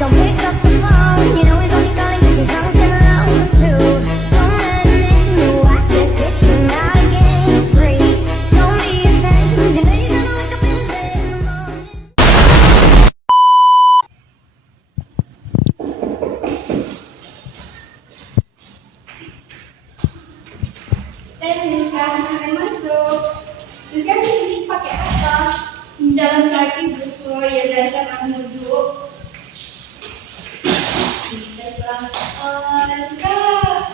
Don't pick up the phone, you know he's only calling 'cause he's drunk and alone too. Don't let him in, no, I can't pick him out again free. Don't be afraid, you know you're gonna wake up in his bed in the morning. Rizka, silakan masuk. Rizka di sini pakai apa? Jalan kaki buku, ya dasar kamu duduk. Baiklah, Rizka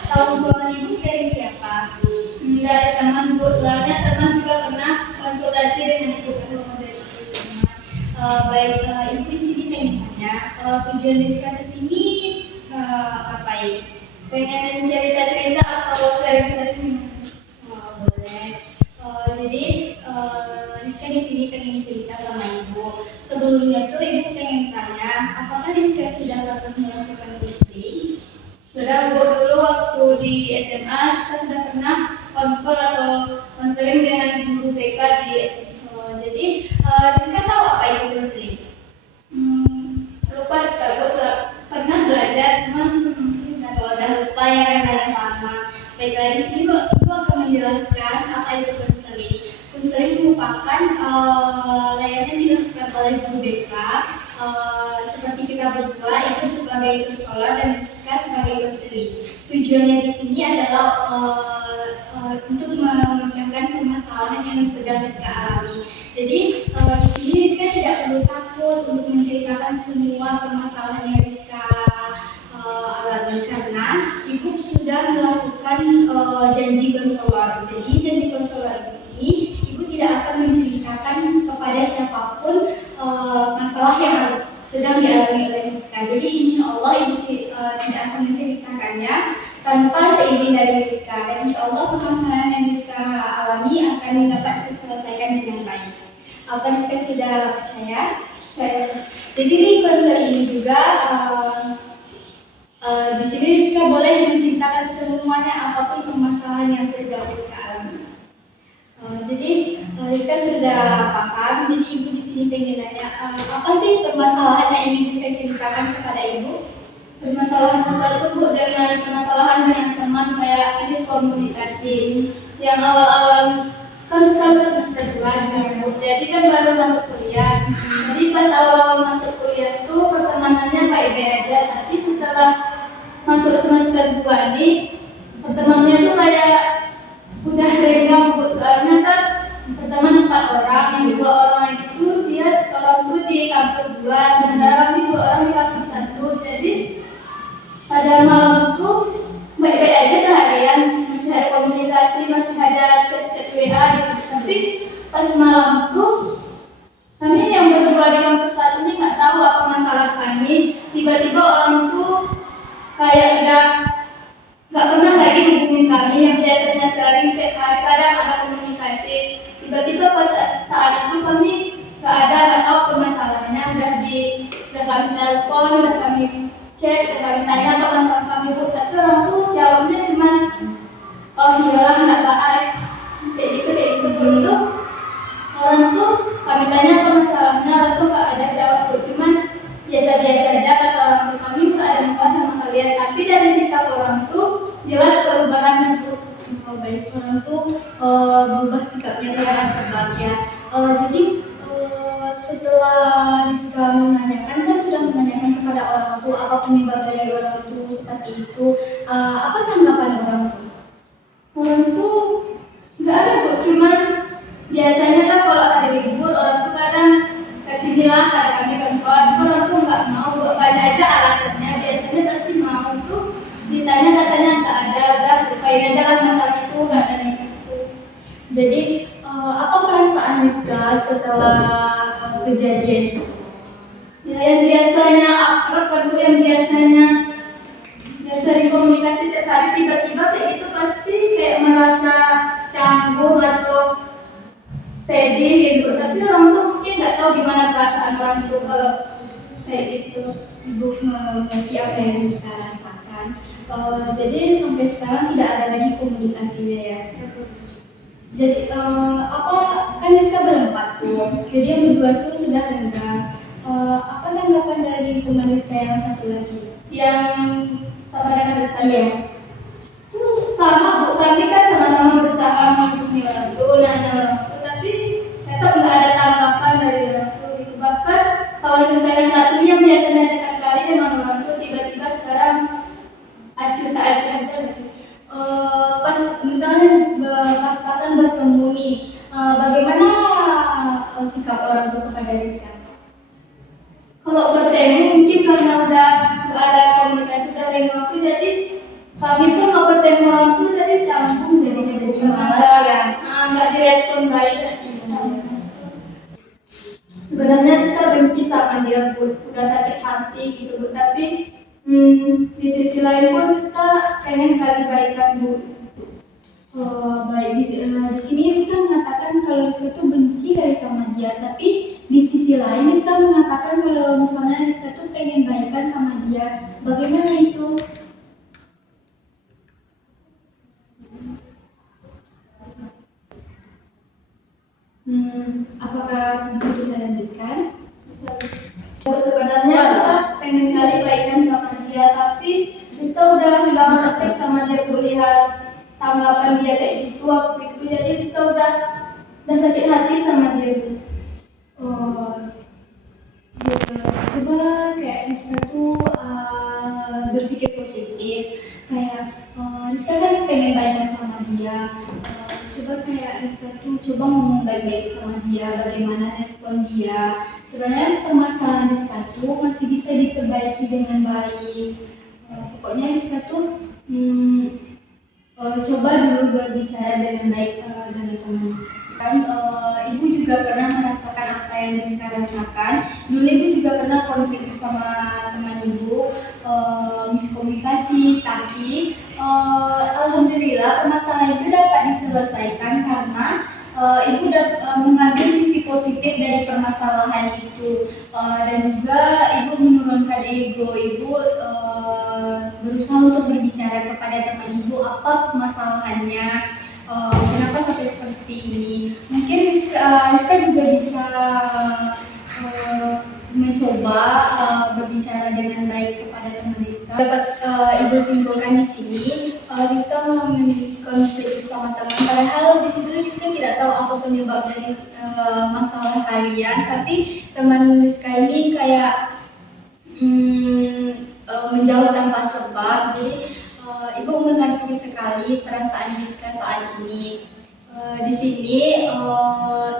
tahu golongan ibu dari siapa? Dari teman bu, soalnya teman juga pernah konsultasi dengan ibu golongan dari teman. Ibu di sini pengen tanya, tujuan Rizka ke sini apa ya? Pengen cerita-cerita atau sharing-sharing? Boleh. Rizka di sini pengen cerita sama ibu. Sebelumnya tuh ibu pengen tanya, apakah Rizka sudah pernah melakukan counseling? Sudah bu, dulu waktu di SMA Rizka sudah pernah konsul atau konseling dengan guru BK di SMA. Rizka tahu apa itu counseling? Lupa Rizka, bu pernah belajar, cuman mungkin udah lupa ya karena lama. Baiklah, di sini ibu akan menjelaskan apa itu konseling. Konseling merupakan layaknya dilakukan oleh guru BK, seperti kita berdua, ibu sebagai konselor dan Rizka sebagai konseling. Tujuannya di sini adalah untuk memecahkan permasalahan yang sedang Rizka alami. Jadi di sini Rizka tidak perlu takut untuk menceritakan semua permasalahan yang Rizka alami karena ibu sudah melakukan janji konselor. Jadi janji konselor ini ibu tidak akan menceritakan kepada siapapun masalah yang sedang dialami oleh Rizka. Jadi insya Allah ibu tidak akan menceritakannya tanpa seizin dari Rizka, dan insya Allah permasalahan yang Rizka alami akan dapat diselesaikan dengan baik. Apa Rizka sudah percaya? Jadi di konser ini juga di sini Rizka boleh menceritakan semuanya apapun permasalahan yang sedang Rizka alami. Rizka sudah paham. Jadi ibu di sini pengen nanya, apa sih permasalahan yang ingin Rizka ceritakan kepada ibu? Permasalahan satu bu dengan permasalahan dengan teman kayak miskomunikasi yang awal-awal kan sampai semester 2 dengan bu. Jadi kan baru masuk kuliah. Jadi pas awal masuk kuliah tuh pertemanannya baik-baik aja, tapi setelah masuk semester 2 nih pertemanannya tuh kayak udah renggang bu, soalnya kan perteman 4 orang, yang 2 orang itu dia orang tuh di kampus 2, sementara kami 2 orang di kampus 1. Jadi pada malam itu baik-baik aja seharian, masih ada komunikasi, masih ada chat-chat WA gitu. Tapi pas malam tuh kami yang berdua di kampus 1 ini nggak tahu apa masalah kami. Tiba-tiba orang tuh kayak udah nggak pernah lagi hubungin kami yang biasanya sering tiap hari kadang ada komunikasi. Tiba-tiba pas saat itu kami nggak tahu permasalahannya, udah kami telepon, udah kami cek, udah kami tanya apa masalah kami bu, tapi orang tuh jawabnya cuma oh iyalah nggak apa-apa kayak gitu bu. Orang tuh kami tanya apa masalahnya, orang tuh nggak ada jawab bu, cuman biasa-biasa aja kata orang tuh, kami nggak ada masalah sama kalian. Tapi dari sikap orang tuh jelas perubahannya tuh. Baik, orang tuh berubah sikapnya dengan sebabnya. Setelah Rizka menanyakan, kan sudah menanyakan kepada orang tua apa penyebab dari orang tua seperti itu, apa tanggapan orang tua? Orang tuh nggak ada kok, cuman biasanya kan kalau hari libur orang tuh kadang kesinilah ada kami ke kos, orang tuh nggak mau, banyak aja alasannya. Biasanya pasti mau tuh ditanya katanya nggak ada, udah lupain aja kan masalah itu, nggak ada itu. Jadi apa perasaan Rizka setelah kejadian itu? Ya yang biasanya akrab kan tuh, yang biasanya sering komunikasi tiap hari, tiba-tiba kayak gitu pasti kayak merasa canggung atau sedih gitu. Tapi orang tuh mungkin nggak tahu gimana perasaan orang tuh kalau kayak gitu. Ibu mengerti apa yang Rizka rasakan. Jadi sampai sekarang tidak ada lagi komunikasinya ya. Jadi kan Rizka berempat tuh, jadi yang berdua tuh sudah renggang. Apa tanggapan dari teman Rizka yang satu lagi yang sama dengan Rizka? Iya. Sama Bu, kami kan sama-sama berusaha menghubungi orang tua, nanya orang tua, tapi tetap nggak ada tanggapan dari orang tua itu. Bahkan kawan Rizka yang satu ini yang biasanya dekat kali dengan orang tua, tiba-tiba sekarang acuh tak acuh aja gitu. Pas misalnya pas-pasan bertemu nih, bagaimana sikap orang tua kepada Rizka? Kalau bertemu mungkin karena udah nggak ada komunikasi dari waktu, jadi kami pun mau bertemu orang tua jadi canggung, jadi malas ya, nggak direspon baik. Sebenarnya kita benci sama dia Bu, udah sakit hati gitu Bu, tapi di sisi lain pun kita pengen kali baikan Bu. Baik, di sini Rizka mengatakan kalau Rizka tuh benci kali sama dia, tapi di sisi lain Rizka mengatakan kalau misalnya Rizka tuh pengen baikan sama dia. Bagaimana itu? Apakah bisa kita lanjutkan? Bisa. Sebenarnya Rizka pengen kali baikan sama dia, tapi Rizka udah hilang respect sama dia Bu, lihat tanggapan dia kayak gitu waktu itu, jadi Rizka udah sakit hati sama dia Bu. Coba kayak Rizka tuh berpikir positif, kayak Rizka kan pengen baikan sama dia. Coba kayak Rizka tuh coba ngomong baik-baik sama dia, bagaimana respon dia. Sebenarnya permasalahan Rizka tuh masih bisa diperbaiki dengan baik. Pokoknya Rizka tuh coba dulu berbicara dengan baik dengan teman. Kan ibu juga pernah merasakan apa yang Rizka rasakan. Dulu ibu juga pernah konflik sama teman ibu, miskomunikasi, tapi alhamdulillah permasalahan itu dapat diselesaikan karena ibu mengambil sisi positif dari permasalahan itu, dan juga ibu menurunkan ego. Ibu berusaha untuk berbicara kepada teman ibu apa permasalahannya, kenapa sampai seperti ini. Mungkin Rizka juga bisa mencoba berbicara dengan baik kepada teman Rizka. Dapat ibu simpulkan di sini, Rizka memiliki konflik bersama teman, padahal di situ Rizka tidak tahu apa penyebab dari masalah kalian, tapi teman Rizka ini kayak menjauh tanpa sebab. Jadi ibu mengerti sekali perasaan Rizka saat ini. Di sini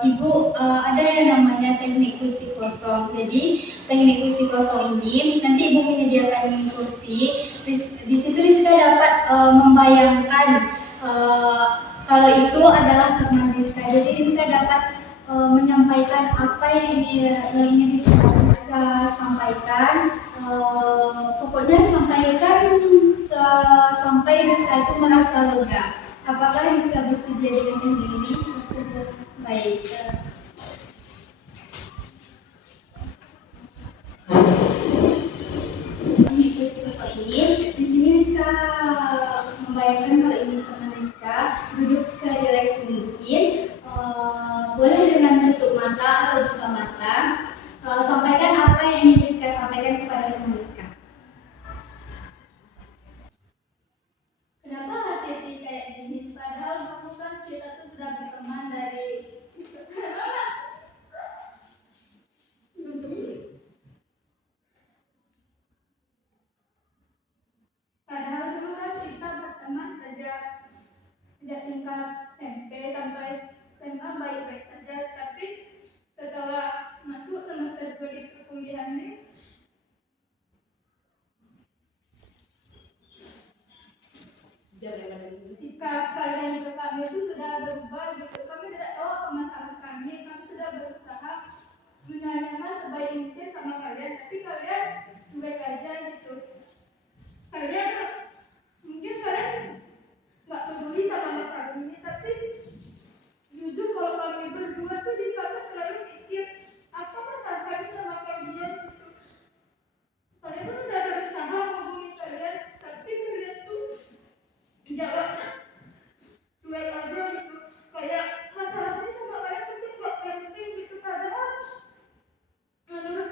ibu ada yang namanya teknik kursi kosong. Jadi teknik kursi kosong ini nanti ibu menyediakan kursi. Di situ Rizka dapat membayangkan kalau itu adalah teman Rizka. Jadi Rizka dapat menyampaikan apa yang ingin Rizka sampaikan. Pokoknya sampaikan sampai Rizka itu merasa lega. Apakah Rizka bersedia dengan teknik ini? Bersedia. Baik. Teknik kursi kosong ini, di sini Rizka membayangkan kalau ini teman Rizka duduk serileks mungkin. Boleh dengan tutup mata atau buka mata. Sampaikan apa yang ingin Rizka sampaikan kepada teman Rizka. Kenapa hati kayak gini? Padahal kamu kan kita tuh sudah berteman dari padahal dulu kan kita berteman sejak tingkat SMP sampai SMA baik-baik saja, tapi setelah masuk semester 2 di perkuliahan ini sikap kalian ke kami itu sudah berubah gitu. Kami tidak tahu apa masalah kami sudah berusaha menanyakan sebaik mungkin sama kalian, tapi kalian cuek aja gitu. Kalian mungkin nggak peduli sama masalah ini, tapi jujur kalau kami berdua tuh di kami selalu mikir apa masalah kami sama kalian gitu. Kalian tuh udah berusaha menghubungi kalian, tapi kalian tuh jawabnya cuek aja gitu, kayak masalah ini sama kalian tuh nggak penting gitu. Padahal menurut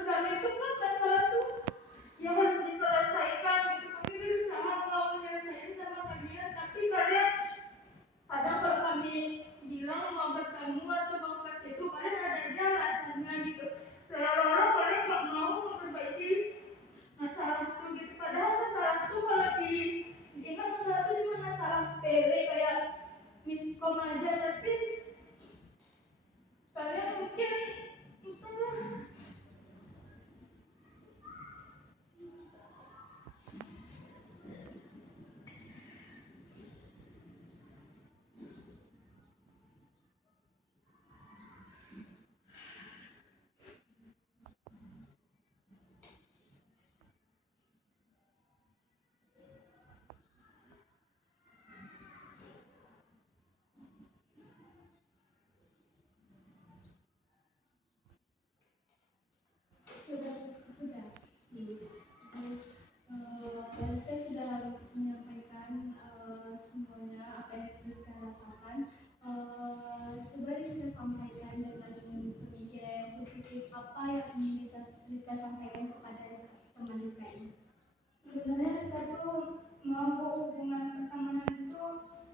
Sebenarnya Rizka tuh mau hubungan pertemanan itu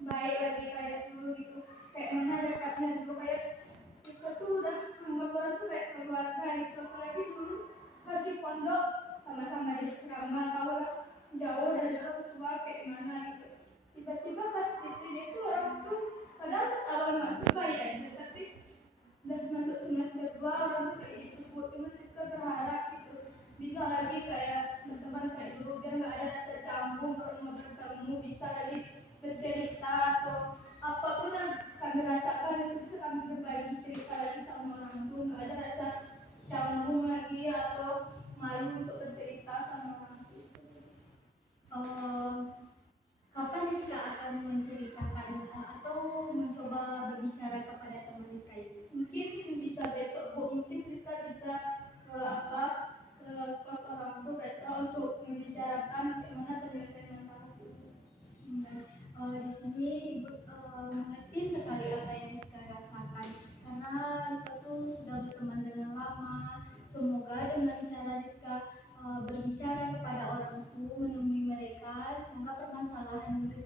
baik lagi kayak dulu gitu, kayak mana dekatnya dulu, kayak Rizka tuh udah anggap orang tuh kayak keluarga gitu. Apalagi dulu kan di pondok sama-sama di asrama, tahu lah jauh dari orang tua kayak mana gitu. Tiba-tiba pas di sini tuh orang tuh padahal pas awal masuk baik aja, tapi udah masuk semester 2 orang tuh kayak gitu. Cuma Rizka berharap gitu bisa lagi kayak teman-teman kayak dulu, biar nggak ada rasa canggung kalau mau bertemu, bisa lagi bercerita atau apapun yang kami rasakan itu bisa kami berbagi cerita lagi sama orang tua, nggak ada rasa canggung lagi atau malu untuk bercerita sama orang tua. Eh, Kapan Rizka akan menceritakan atau mencoba berbicara kepada teman Rizka ini? Mungkin bisa besok Bu, mungkin Rizka bisa ke ke kos orang tua besok untuk membicarakan bagaimana penyelesaian masalah itu. Di sini Ibu mengerti sekali apa yang Rizka rasakan, karena Rizka tuh sudah berteman dengan lama. Semoga dengan cara Rizka berbicara kepada orang tua, menemui mereka, semoga permasalahan Rizka